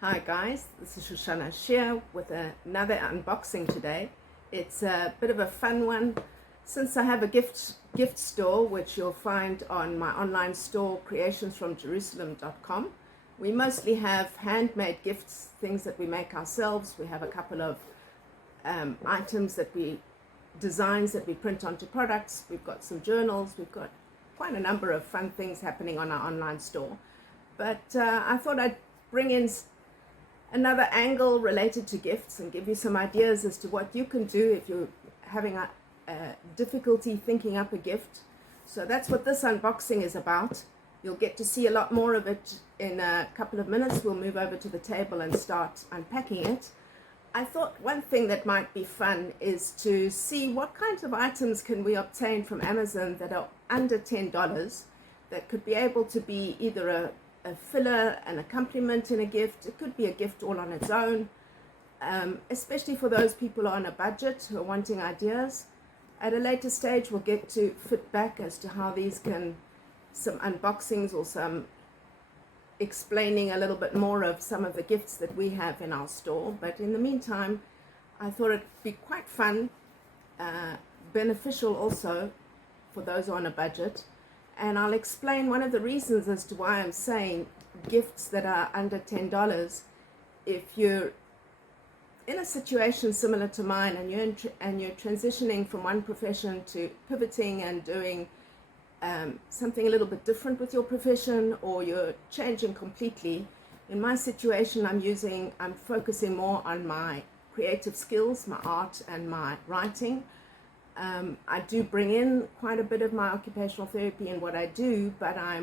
Hi guys, this is Shoshana Shear with another unboxing today. It's a bit of a fun one. Since I have a gift store, which you'll find on my online store, creationsfromjerusalem.com, we mostly have handmade gifts, things that we make ourselves. We have a couple of items designs that we print onto products. We've got some journals. We've got quite a number of fun things happening on our online store. But I thought I'd bring in another angle related to gifts and give you some ideas as to what you can do if you're having a difficulty thinking up a gift. So that's what this unboxing is about. You'll get to see a lot more of it in a couple of minutes. We'll move over to the table and start unpacking it. I thought one thing that might be fun is to see what kinds of items can we obtain from Amazon that are under $10 that could be able to be either a filler, an accompaniment in a gift. It could be a gift all on its own, especially for those people on a budget who are wanting ideas. At a later stage, we'll get to fit back as to how these can, some unboxings or some explaining a little bit more of some of the gifts that we have in our store. But in the meantime, I thought it'd be quite fun, beneficial also for those on a budget. And I'll explain one of the reasons as to why I'm saying gifts that are under $10. If you're in a situation similar to mine and you're transitioning from one profession to pivoting and doing something a little bit different with your profession, or you're changing completely. In my situation, I'm focusing more on my creative skills, my art and my writing. I do bring in quite a bit of my occupational therapy in what I do, but I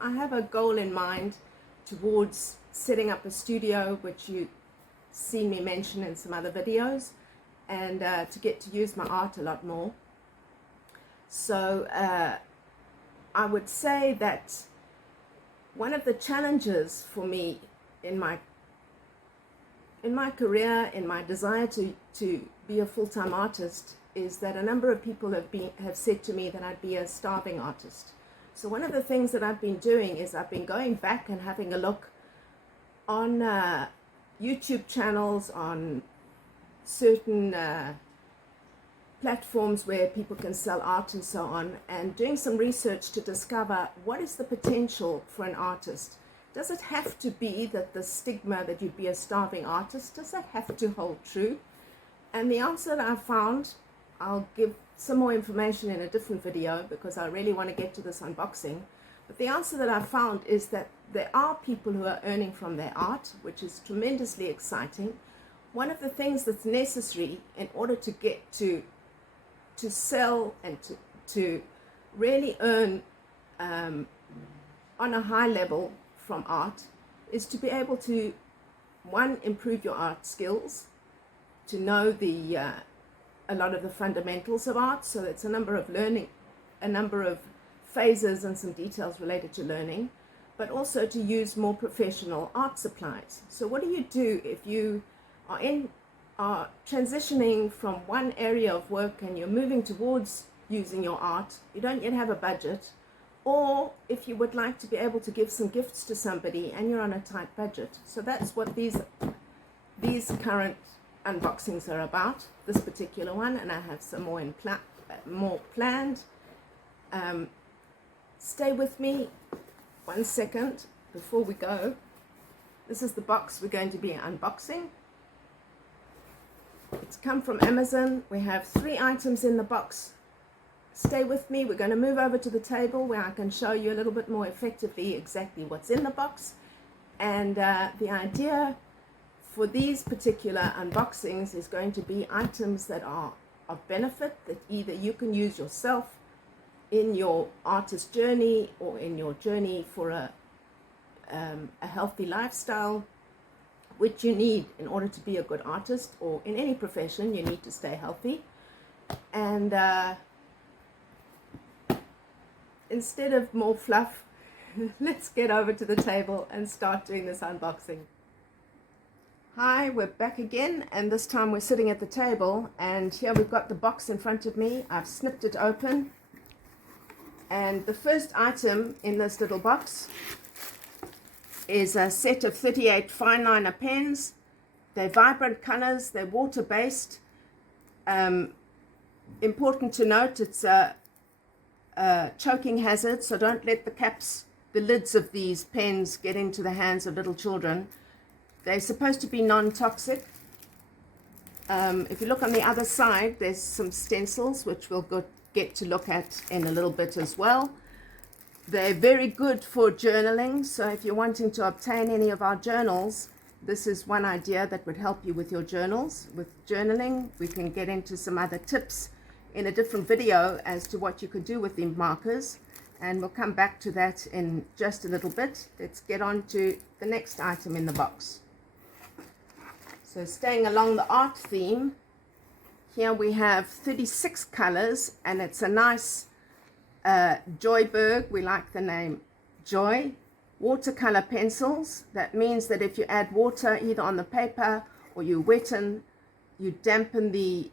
have a goal in mind towards setting up a studio, which you see me mention in some other videos, and to get to use my art a lot more. So I would say that one of the challenges for me in my career, in my desire to be a full-time artist, is that a number of people have said to me that I'd be a starving artist. So one of the things that I've been doing is I've been going back and having a look on YouTube channels, on certain platforms where people can sell art and so on, and doing some research to discover what is the potential for an artist. Does it have to be that the stigma that you'd be a starving artist, does that have to hold true? And the answer that I found, I'll give some more information in a different video because I really want to get to this unboxing. But the answer that I found is that there are people who are earning from their art, which is tremendously exciting. One of the things that's necessary in order to get to sell and to really earn on a high level from art is to be able to, one, improve your art skills, to know a lot of the fundamentals of art. So it's a number of phases and some details related to learning, but also to use more professional art supplies. So what do you do if you are transitioning from one area of work and you're moving towards using your art, you don't yet have a budget, or if you would like to be able to give some gifts to somebody and you're on a tight budget? So that's what these current unboxings are about, this particular one, and I have some more more planned. Stay with me 1 second before we go. This is the box we're going to be unboxing. It's come from Amazon. We have 3 items in the box. Stay with me. We're going to move over to the table where I can show you a little bit more effectively exactly what's in the box. And the idea for these particular unboxings is going to be items that are of benefit, that either you can use yourself in your artist journey or in your journey for a healthy lifestyle, which you need in order to be a good artist, or in any profession you need to stay healthy. And instead of more fluff, let's get over to the table and start doing this unboxing. Hi, we're back again, and this time we're sitting at the table, and here we've got the box in front of me. I've snipped it open, and the first item in this little box is a set of 38 fine liner pens. They're vibrant colors, they're water-based. Important to note, it's a choking hazard, so don't let the lids of these pens get into the hands of little children. They're supposed to be non-toxic. If you look on the other side, there's some stencils, which we'll get to look at in a little bit as well. They're very good for journaling, so if you're wanting to obtain any of our journals, this is one idea that would help you with your journals. With journaling, we can get into some other tips in a different video as to what you could do with the markers, and we'll come back to that in just a little bit. Let's get on to the next item in the box. So staying along the art theme, here we have 36 colors, and it's a nice Joyberg, we like the name Joy, watercolor pencils. That means that if you add water either on the paper or you dampen the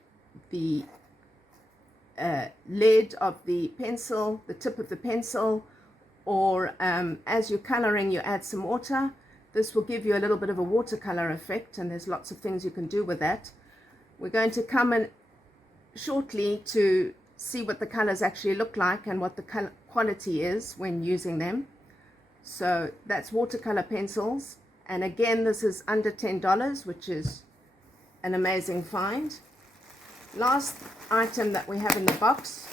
lead of the pencil, the tip of the pencil, or as you're coloring you add some water. This will give you a little bit of a watercolor effect, and there's lots of things you can do with that. We're going to come in shortly to see what the colors actually look like and what the quality is when using them. So that's watercolor pencils, and again this is under $10, which is an amazing find. Last item that we have in the box,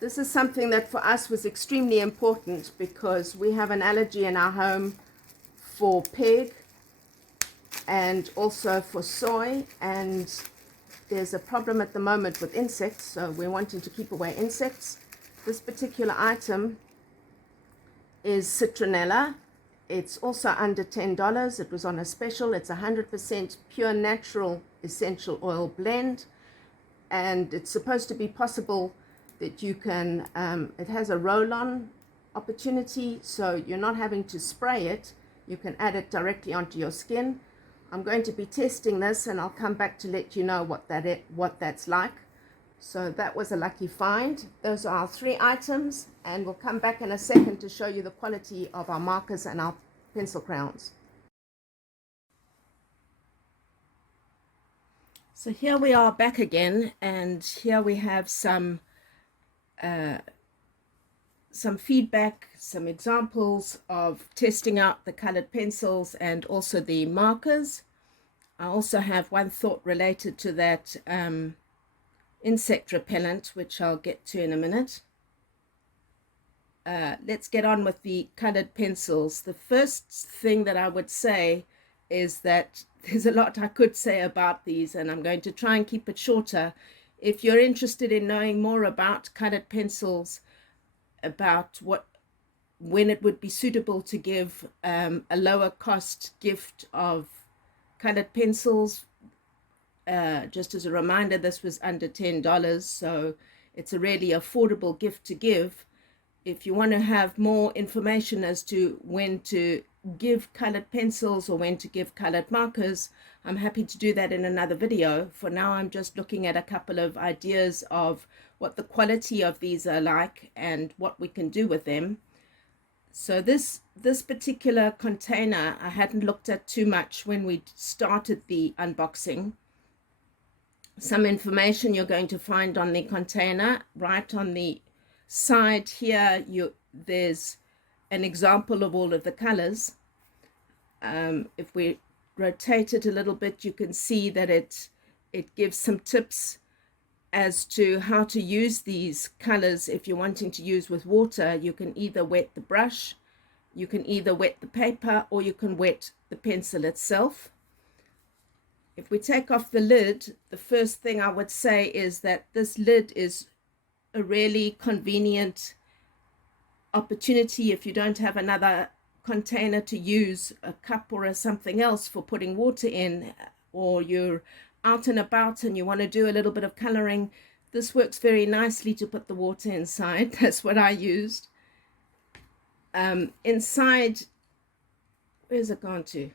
this is something that for us was extremely important because we have an allergy in our home for pig and also for soy, and there's a problem at the moment with insects, so we're wanting to keep away insects. This particular item is citronella. It's also under $10. It was on a special. It's 100% pure natural essential oil blend, and it's supposed to be possible that you can, it has a roll-on opportunity, so you're not having to spray it. You can add it directly onto your skin. I'm going to be testing this, and I'll come back to let you know what that's like. So that was a lucky find. Those are our 3 items, and we'll come back in a second to show you the quality of our markers and our pencil crayons. So here we are back again, and here we have some feedback, some examples of testing out the colored pencils and also the markers. I also have one thought related to that insect repellent, which I'll get to in a minute. Let's get on with the colored pencils. The first thing that I would say is that there's a lot I could say about these, and I'm going to try and keep it shorter. If you're interested in knowing more about colored pencils, about when it would be suitable to give a lower cost gift of colored pencils, just as a reminder, this was under $10, so it's a really affordable gift to give. If you want to have more information as to when to give colored pencils or when to give colored markers, I'm happy to do that in another video. For now, I'm just looking at a couple of ideas of what the quality of these are like and what we can do with them. So this particular container I hadn't looked at too much when we started the unboxing. Some information you're going to find on the container. Right on the side here, there's an example of all of the colors. If we rotate it a little bit, you can see that it gives some tips as to how to use these colors. If you're wanting to use with water, you can either wet the brush, you can either wet the paper, or you can wet the pencil itself. If we take off the lid, the first thing I would say is that this lid is a really convenient opportunity if you don't have another container to use, a cup or something else for putting water in, or you're out and about and you want to do a little bit of coloring. This works very nicely to put the water inside. That's what I used. Inside, where's it gone to?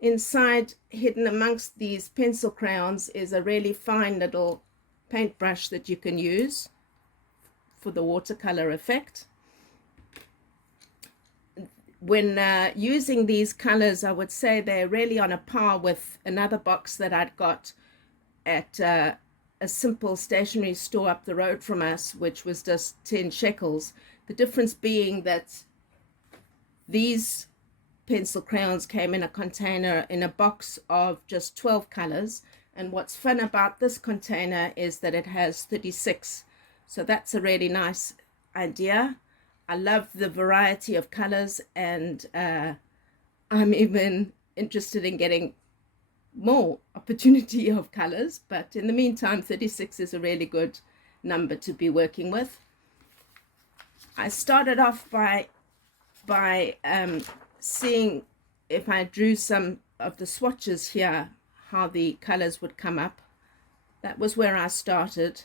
Inside, hidden amongst these pencil crayons, is a really fine little paintbrush that you can use for the watercolor effect. when using these colors, I would say they're really on a par with another box that I'd got at a simple stationery store up the road from us, which was just 10 shekels. The difference being that these pencil crayons came in a container in a box of just 12 colors. And what's fun about this container is that it has 36. So that's a really nice idea. I love the variety of colors, and I'm even interested in getting more opportunity of colors. But in the meantime, 36 is a really good number to be working with. I started off by seeing if I drew some of the swatches here, how the colors would come up. That was where I started.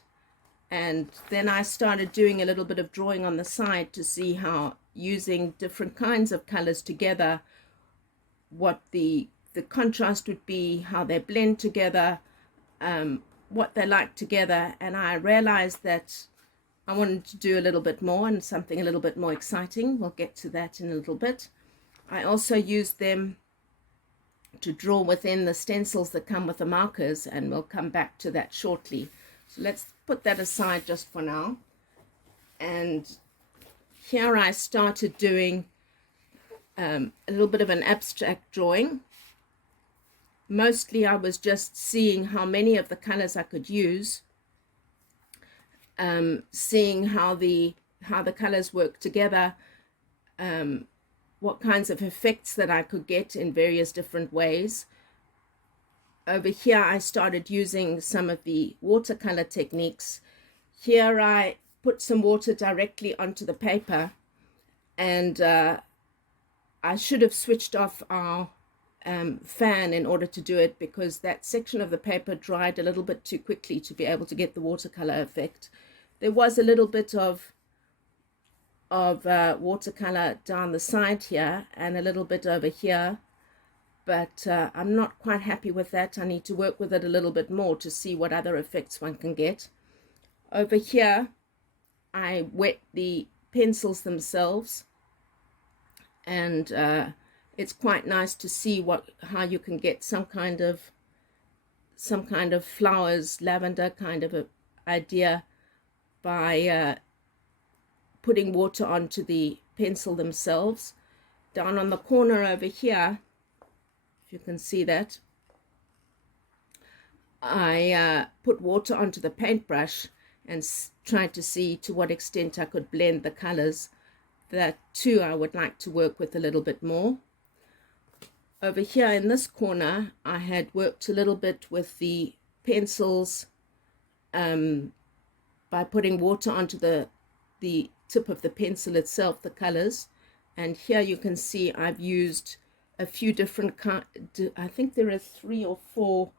And then I started doing a little bit of drawing on the side to see how using different kinds of colors together, what the contrast would be, how they blend together, what they like together. And I realized that I wanted to do a little bit more and something a little bit more exciting. We'll get to that in a little bit. I also used them to draw within the stencils that come with the markers, and we'll come back to that shortly. So let's put that aside just for now. And here I started doing a little bit of an abstract drawing. Mostly I was just seeing how many of the colors I could use, seeing how the colors work together, what kinds of effects that I could get in various different ways. Over here I started using some of the watercolor techniques. Here I put some water directly onto the paper, and I should have switched off our fan in order to do it, because that section of the paper dried a little bit too quickly to be able to get the watercolor effect. There was a little bit of watercolor down the side here and a little bit over here, but I'm not quite happy with that. I need to work with it a little bit more to see what other effects one can get. Over here I wet the pencils themselves, and it's quite nice to see how you can get some kind of flowers, lavender kind of a idea by putting water onto the pencil themselves. Down on the corner over here, if you can see that, I put water onto the paintbrush and tried to see to what extent I could blend the colors. That too I would like to work with a little bit more. Over here in this corner, I had worked a little bit with the pencils by putting water onto the tip of the pencil itself, the colors. And here you can see I've used a few different I think there are 3 or 4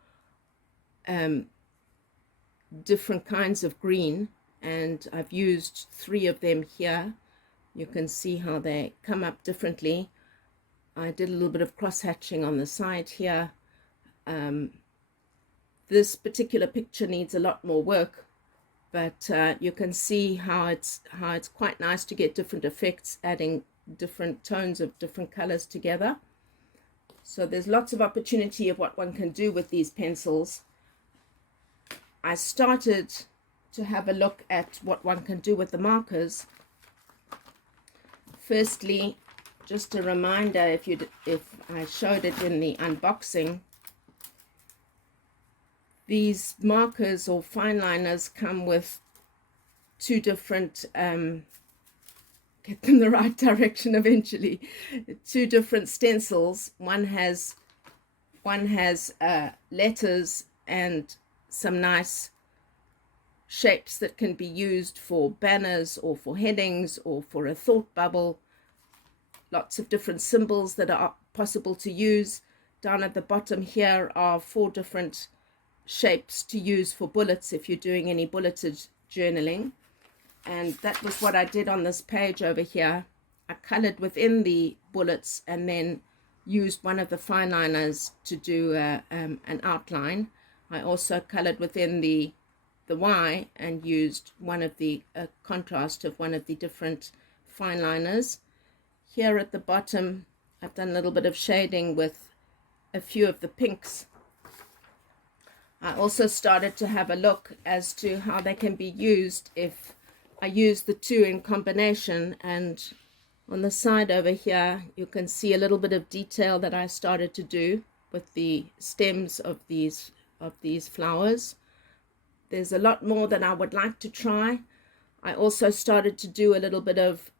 different kinds of green, and I've used 3 of them here. You can see how they come up differently. I did a little bit of cross hatching on the side here. This particular picture needs a lot more work, but you can see how it's quite nice to get different effects, adding different tones of different colors together. So there's lots of opportunity of what one can do with these pencils. I started to have a look at what one can do with the markers. Firstly, just a reminder, if I showed it in the unboxing, these markers or fine liners come with 2 different, get them the right direction eventually, 2 different stencils. One has letters and some nice shapes that can be used for banners or for headings or for a thought bubble. Lots of different symbols that are possible to use. Down at the bottom here are 4 different shapes to use for bullets if you're doing any bulleted journaling. And that was what I did on this page over here. I colored within the bullets and then used one of the fine liners to do an outline. I also colored within the Y and used one of the contrast of one of the different fine liners. here at the bottom, I've done a little bit of shading with a few of the pinks. I also started to have a look as to how they can be used if I use the two in combination. And on the side over here, you can see a little bit of detail that I started to do with the stems of these flowers. There's a lot more that I would like to try. I also started to do a little bit of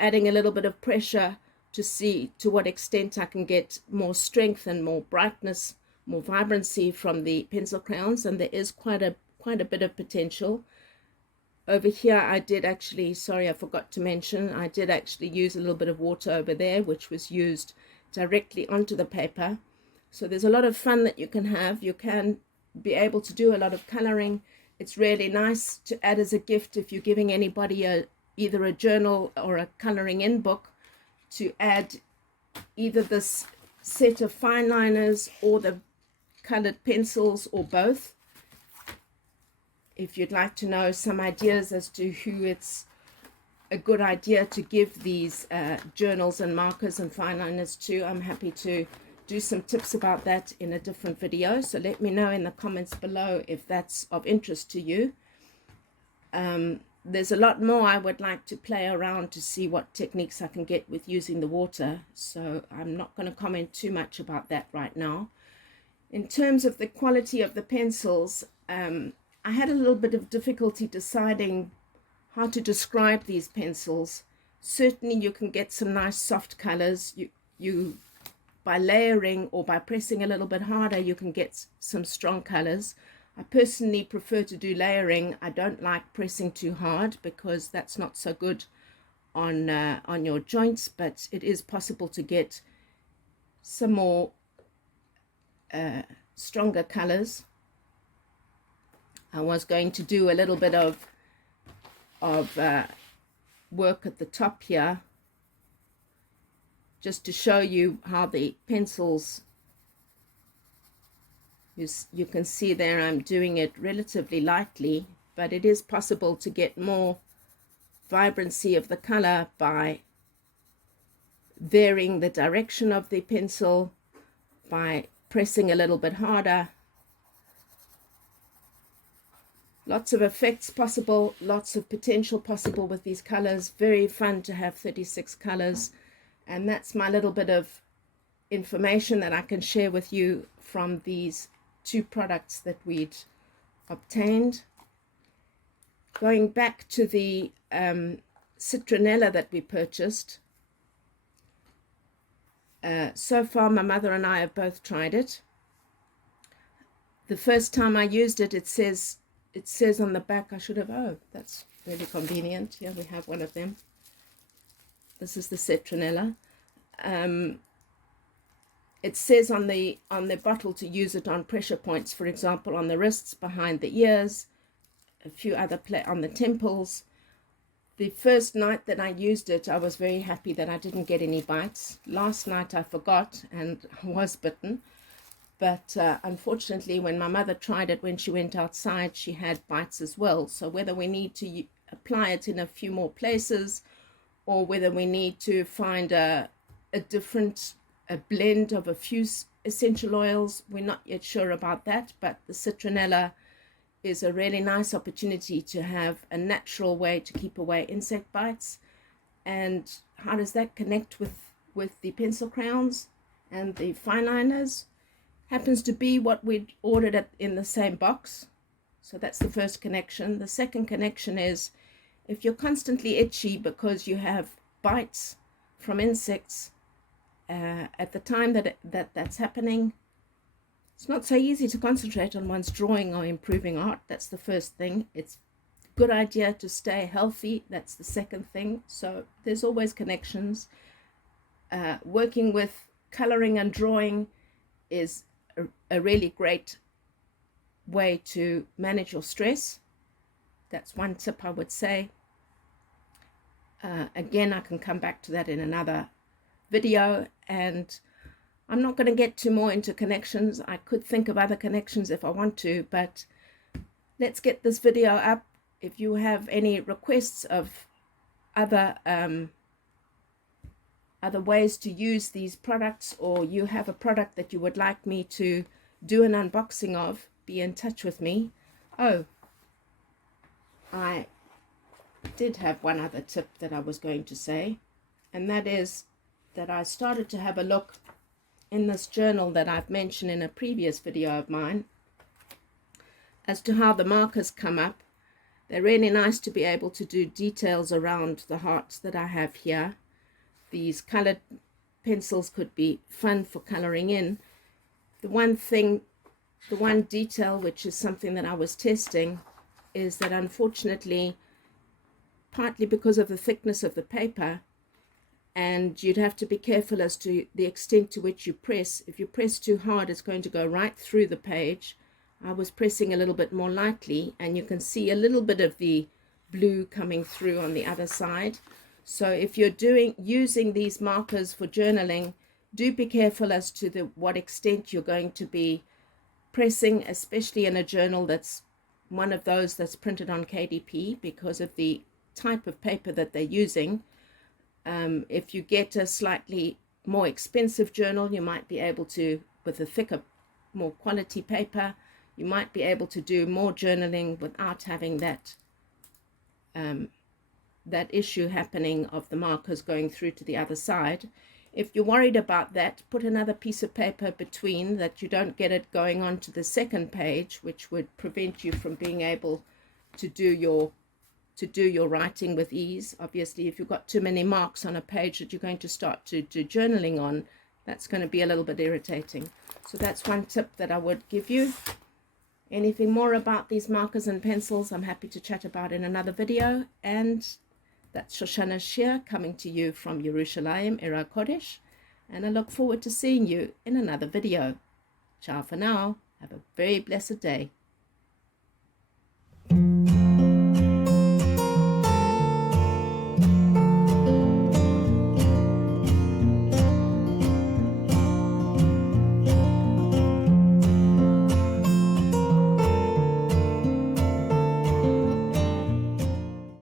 adding a little bit of pressure to see to what extent I can get more strength and more brightness, more vibrancy from the pencil crayons, and there is quite a bit of potential. Over here I did actually, sorry I forgot to mention, I did actually use a little bit of water over there, which was used directly onto the paper. So there's a lot of fun that you can have. You can be able to do a lot of coloring. It's really nice to add as a gift if you're giving anybody either a journal or a coloring in book, to add either this set of fine liners or the colored pencils or both. If you'd like to know some ideas as to who it's a good idea to give these journals and markers and fine liners to, I'm happy to do some tips about that in a different video. So let me know in the comments below if that's of interest to you. There's a lot more I would like to play around to see what techniques I can get with using the water. So I'm not going to comment too much about that right now. In terms of the quality of the pencils, I had a little bit of difficulty deciding how to describe these pencils. Certainly you can get some nice soft colors. You by layering or by pressing a little bit harder, you can get some strong colors. I personally prefer to do layering. I don't like pressing too hard because that's not so good on your joints, but it is possible to get some more stronger colors. I was going to do a little bit of work at the top here, just to show you how the pencils, you can see there I'm doing it relatively lightly, but it is possible to get more vibrancy of the color by varying the direction of the pencil, by pressing a little bit harder. Lots of effects possible, lots of potential possible with these colors. Very fun to have 36 colors. And that's my little bit of information that I can share with you from these two products that we'd obtained. Going back to the citronella that we purchased. So far my mother and I have both tried it. The first time I used it, it says on the back, oh, that's really convenient. Here we have one of them. This is the citronella. It says on the bottle to use it on pressure points, for example, on the wrists, behind the ears, a few other on the temples. The first night that I used it, I was very happy that I didn't get any bites. Last night I forgot and I was bitten. But unfortunately, when my mother tried it when she went outside, she had bites as well. So whether we need to apply it in a few more places, or whether we need to find a blend of a few essential oils, we're not yet sure about that. But the citronella is a really nice opportunity to have a natural way to keep away insect bites. And how does that connect with the pencil crayons and the fine liners? Happens to be what we'd ordered in the same box. So that's the first connection. The second connection is, if you're constantly itchy because you have bites from insects, at the time that's happening, it's not so easy to concentrate on one's drawing or improving art. That's the first thing. It's a good idea to stay healthy. That's the second thing. So there's always connections. Working with coloring and drawing is a really great way to manage your stress. That's one tip I would say. Again, I can come back to that in another video, and I'm not going to get too more into connections. I could think of other connections if I want to, but let's get this video up. If you have any requests of other other ways to use these products, or you have a product that you would like me to do an unboxing of, be in touch with me. Oh, I did have one other tip that I was going to say, and that is that I started to have a look in this journal that I've mentioned in a previous video of mine as to how the markers come up. They're really nice to be able to do details around the hearts that I have here. These colored pencils could be fun for coloring in. The one detail, which is something that I was testing, is that unfortunately, partly because of the thickness of the paper, and you'd have to be careful as to the extent to which you press. If you press too hard, it's going to go right through the page. I was pressing a little bit more lightly, and you can see a little bit of the blue coming through on the other side. So if you're using these markers for journaling, do be careful as to what extent you're going to be pressing, especially in a journal that's one of those that's printed on KDP, because of the type of paper that they're using. If you get a slightly more expensive journal, you might be able to, with a thicker, more quality paper, you might be able to do more journaling without having that that issue happening of the markers going through to the other side. If you're worried about that, put another piece of paper between, that you don't get it going on to the second page, which would prevent you from being able to do your writing with ease. Obviously, if you've got too many marks on a page that you're going to start to do journaling on, that's going to be a little bit irritating. So that's one tip that I would give you. Anything more about these markers and pencils, I'm happy to chat about in another video. And that's Shoshana Shea coming to you from Yerushalayim, Era Kodesh. And I look forward to seeing you in another video. Ciao for now. Have a very blessed day.